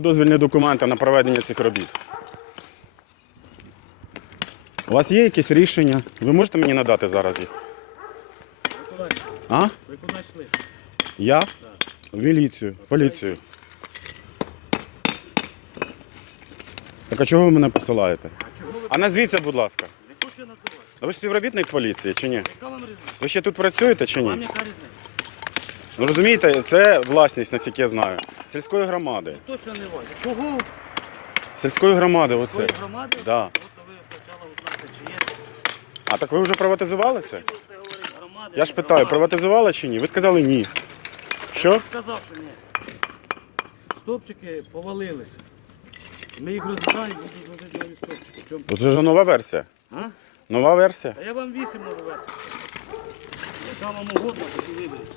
Дозвільні документи на проведення цих робіт. У вас є якісь рішення? Ви можете мені надати зараз їх? А? Ви куди йшли? Я? В міліцію, поліцію. Так а чого ви мене посилаєте? А назвіться, будь ласка. не хочу називати? А ви ж співробітник поліції чи ні? Яка вам різниця? Ви ще тут працюєте чи Вам ні? яка різниця? Ну розумієте, це власність, наскільки я знаю. Сільської громади. Точно не важно. Кого? Сільської громади, оце. Твої громади? Да. От ви спочатку узнаєте, чи є. А так ви вже приватизували це? Громади, Я ж не питаю, громади. приватизували чи ні? Ви сказали ні. Що? Сказав, що ні. Стопчики повалилися. Ми їх розбираємо, будуть лежати нові стопчики. В чому? Оце ж нова версія. А? Нова версія. Та я вам вісім можу версії. Яка вам угодно, тоді виберіть.